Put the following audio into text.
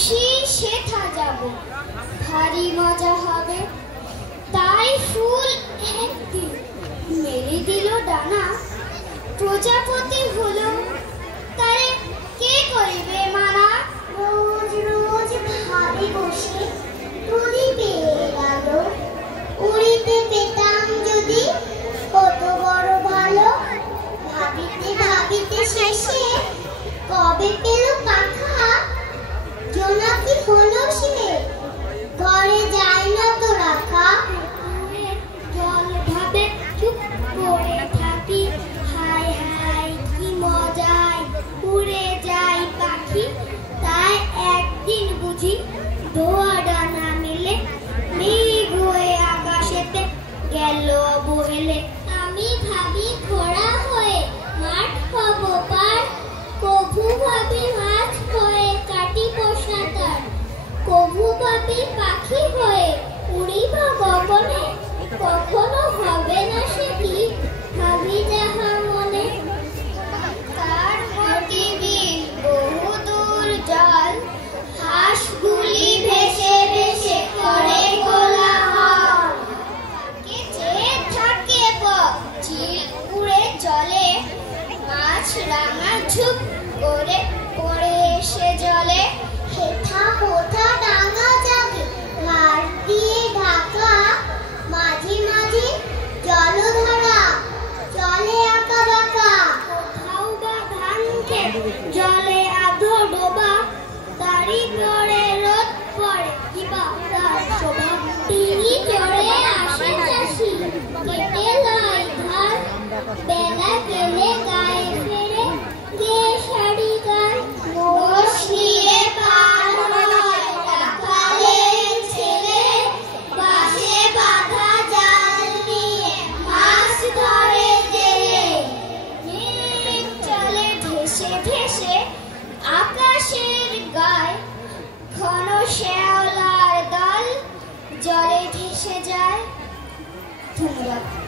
সেথা যাব, ভারী মজা হবে। তাই ফুল একদিন মেলে দিল ডানা, প্রজাপতি হলো, তারে কে করিবে মানা? রোজ রোজ ভাবে বসে তুলি পেয়ে গেল, উড়িতে পেতাম যদি কত বড় ভালো। ভাবিতে ভাবিতে শেষে কবে পেল পাখা, জোনাকি হলো সে, ঘরে যায় না তো রাখা। জল ভাবে চুপ করে থাকি, হায় হায় কি মজায় উড়ে যায় পাখি। তাই একদিন বুঝি ধোয়া ডানা মেলে, মেঘ হয়ে আকাশেতে গেল বহেলে। আমি ভাবি ঘোড়া হয়ে মাঠ হব পার, কভু ভাবি মাছ হয়ে কাটি পোষাতার, কভু ভাবি পাখি হয়ে উড়িব গগনে, কখনো হবে না সে কি ভাবি যাহা মনে। তার প্রতিদিন বহু দূর জল, হাঁসগুলি ভেসে ভেসে করে কোলাহল। তাকে চেয়ে থাকে চিল উড়ে জলে, মাছ রাঙা ঝুপ করে পড়ে এসে জলে। হেথা হোথা ডাঙা জাগে ঘাট দিয়ে ঢাকা, মাঝে মাঝে জলধারা চলে আঁকা বাঁকা। কোথাও বা ধান ক্ষেত জলে আধো ডোবা, তারই পরে রোদ পড়ে কিবা তার শোভা। তিনি চড়ে আসে চাষি, কেটে লয় ধান, বেলা গেলে গায়ে ফেরে গে শাড়ি গান। মোষ নিয়ে পার হয় রাখালের ছেলে, বাঁশে বাঁধা জাল নিয়ে মাছ ধরে জেলে। মেঘ চলে ভেসে ভেসে আকাশের গায়, ঘন শ্যাওলার দল জলে ভেসে যায়। ধন্যবাদ।